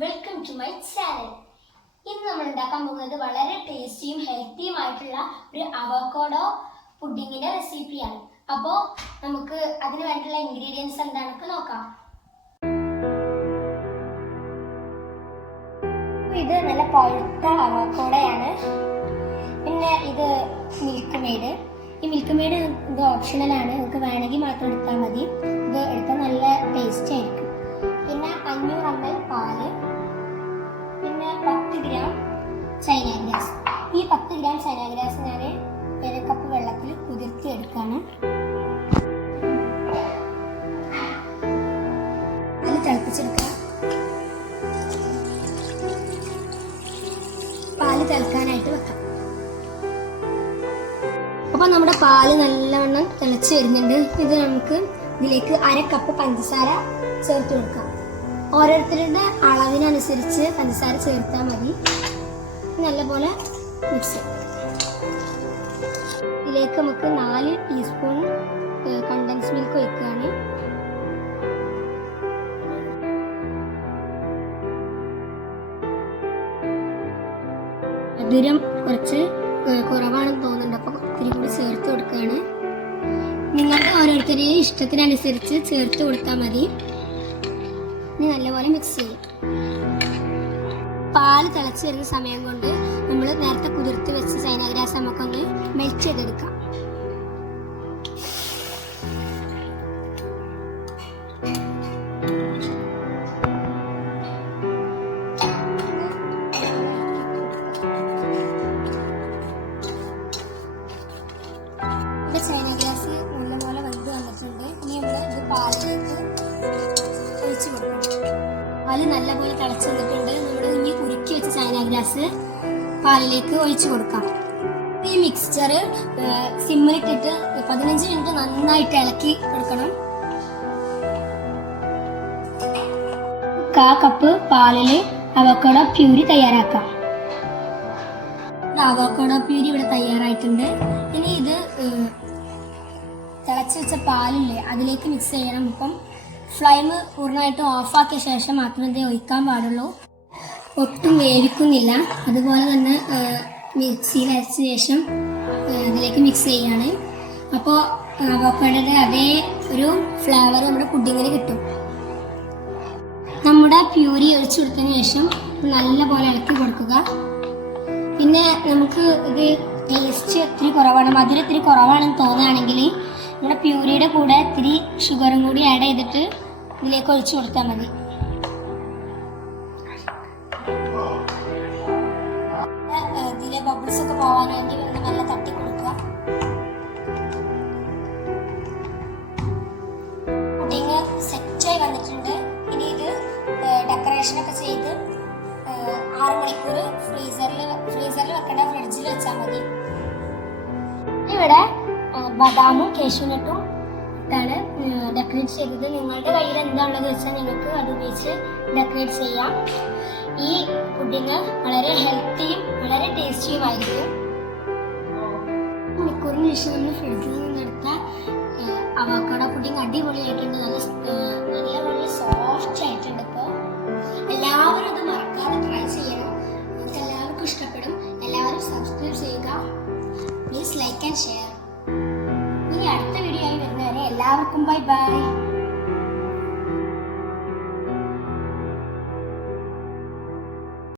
Welcome to my channel. ഇന്ന് നമ്മൾ ഉണ്ടാക്കാൻ പോകുന്നത് വളരെ ടേസ്റ്റിയും ഹെൽത്തിയും ആയിട്ടുള്ള ഒരു അവോക്കാഡോ പുഡിങ്ങിന്റെ റെസിപ്പിയാണ്. അപ്പോൾ നമുക്ക് അതിന് വേണ്ടിയുള്ള ഇൻഗ്രീഡിയൻസ് എന്താണെന്ന് നോക്കാം. ഇത് നല്ല പഴുത്ത അവോക്കാഡോയാണ്. പിന്നെ ഇത് മിൽക്ക് മെയ്ഡ്. ഈ മിൽക്ക് മെയ്ഡ് ഇത് ഓപ്ഷണലാണ്, നമുക്ക് വേണമെങ്കിൽ മാത്രം എടുത്താൽ മതി. ഇത് എടുത്താൽ നല്ല ടേസ്റ്റ് ആയിരിക്കും. പിന്നെ 500 ml പാല്, പിന്നെ 10 ഗ്രാം ചൈന ഗ്രാസ്. ഈ 10 ഗ്രാം ചൈന ഗ്രാസ് ഞാൻ 1 കപ്പ് വെള്ളത്തിൽ കുതിർത്തി എടുക്കാണ്. അത് തിളപ്പിച്ചെടുക്കാം. പാല് തിളക്കാനായിട്ട് വെക്കാം. അപ്പോൾ നമ്മുടെ പാല് നല്ലവണ്ണം തിളച്ച് വരുന്നുണ്ട്. ഇത് നമുക്ക് ഇതിലേക്ക് 1 കപ്പ് പഞ്ചസാര ചേർത്ത് കൊടുക്കാം. ഓരോരുത്തരുടെ അളവിനനുസരിച്ച് പഞ്ചസാര ചേർത്താൽ മതി. നല്ലപോലെ മിക്സ് ചെയ്യാം. ഇതിലേക്ക് നമുക്ക് 4 ടീസ്പൂൺ കണ്ടൻസ് മിൽക്ക് ഒഴിക്കുകയാണ്. മധുരം കുറച്ച് കുറവാണെന്ന് തോന്നുന്നുണ്ട്, അപ്പോൾ ഇത്തിരി കൂടി ചേർത്ത് കൊടുക്കുകയാണ്. നിങ്ങൾക്ക് ഓരോരുത്തരുടെയും ഇഷ്ടത്തിനനുസരിച്ച് ചേർത്ത് കൊടുത്താൽ മതി. ഇനി നല്ലപോലെ മിക്സ് ചെയ്യും. പാല് തിളച്ച് വരുന്ന സമയം കൊണ്ട് നമ്മൾ നേരത്തെ കുതിർത്ത് വെച്ച ചൈന ഗ്രാസ് നമുക്കൊന്ന് മെൽറ്റ് ചെയ്തെടുക്കാം. ചൈന ഗ്രാസ് നല്ലപോലെ വെന്ത് വന്നിട്ടുണ്ട്. ഇനി നമ്മൾ ഇത് പാലിലേക്ക് ഒഴിച്ച് കൊടുക്കണം. പാല് നല്ലപോലെ തിളച്ച് വന്നിട്ടുണ്ട്. നമ്മുടെ ഇനി ഉരുക്കി വെച്ച ചൈന ഗ്രാസ് പാലിലേക്ക് ഒഴിച്ച് കൊടുക്കാം. ഈ മിക്സ്ചർ സിമ്മിലിട്ടിട്ട് 15 മിനിറ്റ് നന്നായിട്ട് ഇളക്കി കൊടുക്കണം. 1/4 കപ്പ് പാലിൽ അവോക്കാഡോ പ്യൂരി തയ്യാറാക്കാം. അവോക്കാഡോ പ്യൂരി ഇവിടെ തയ്യാറായിട്ടുണ്ട്. ഇനി ഇത് തിളച്ച് വെച്ച പാലില്ലേ അതിലേക്ക് മിക്സ് ചെയ്യണം. ഇപ്പം ഫ്ലെയിം പൂർണ്ണമായിട്ടും ഓഫാക്കിയ ശേഷം മാത്രമേ ഇത് ഒഴിക്കാൻ പാടുള്ളൂ. ഒട്ടും വേവിക്കുന്നില്ല. അതുപോലെ തന്നെ മിക്സിയിൽ അരച്ച ശേഷം ഇതിലേക്ക് മിക്സ് ചെയ്യാണ്. അപ്പോൾ അവോക്കാഡോയുടെ അതേ ഒരു ഫ്ലേവർ നമ്മുടെ പുഡിങ്ങിന് കിട്ടും. നമ്മുടെ പ്യൂരി ഒഴിച്ചു കൊടുത്തതിന് ശേഷം നല്ലപോലെ ഇളക്കി കൊടുക്കുക. പിന്നെ നമുക്ക് ഇത് ടേസ്റ്റ് ഇത്തിരി കുറവാണ്, മധുരം ഇത്തിരി കുറവാണെന്ന് തോന്നുകയാണെങ്കിൽ നമ്മുടെ പ്യൂരിയുടെ കൂടെ ഇത്തിരി ഷുഗറും കൂടി ആഡ് ചെയ്തിട്ട് ഇതിലേക്ക് ഒഴിച്ചു കൊടുത്താൽ മതി. ഇതിലെ ബബിൾസ് ഒക്കെ പോകാൻ വേണ്ടി നല്ല തട്ടി കൊടുക്കുക. പുഡിങ് സെറ്റായി വന്നിട്ടുണ്ട്. ഇനി ഇത് ഡെക്കറേഷനൊക്കെ ചെയ്ത് 6 മണിക്കൂർ ഫ്രീസറിൽ വെക്കേണ്ട, ഫ്രിഡ്ജിൽ വെച്ചാൽ മതി. ഇവിടെ ബദാമും കേശുനട്ടും ഇട്ടാണ് ഡെക്കറേറ്റ് ചെയ്തത്. നിങ്ങളുടെ കയ്യിൽ എന്താണുള്ളത് വെച്ചാൽ നിങ്ങൾക്ക് അത് ഉപയോഗിച്ച് ഡെക്കറേറ്റ് ചെയ്യാം. ഈ പുഡിങ് വളരെ ഹെൽത്തിയും വളരെ ടേസ്റ്റിയുമായിരിക്കും. മണിക്കൂറിന് ശേഷം നമ്മൾ ഫ്രിഡ്ജിൽ നിന്നെടുത്ത അവോക്കാഡോ പുഡിങ് അടിപൊളിയായിട്ടുണ്ട്. നല്ല സോഫ്റ്റ് ആയിട്ടുണ്ട്. ഇപ്പോൾ എല്ലാവരും ഇത് മറക്കാതെ ട്രൈ ചെയ്യണം. നിങ്ങൾക്ക് എല്ലാവർക്കും ഇഷ്ടപ്പെടും. എല്ലാവരും സബ്സ്ക്രൈബ് ചെയ്യുക. Please like and share. ഇനി അടുത്ത വീഡിയോ ആയി വരുന്നവരെ എല്ലാവർക്കും ബൈ ബൈ.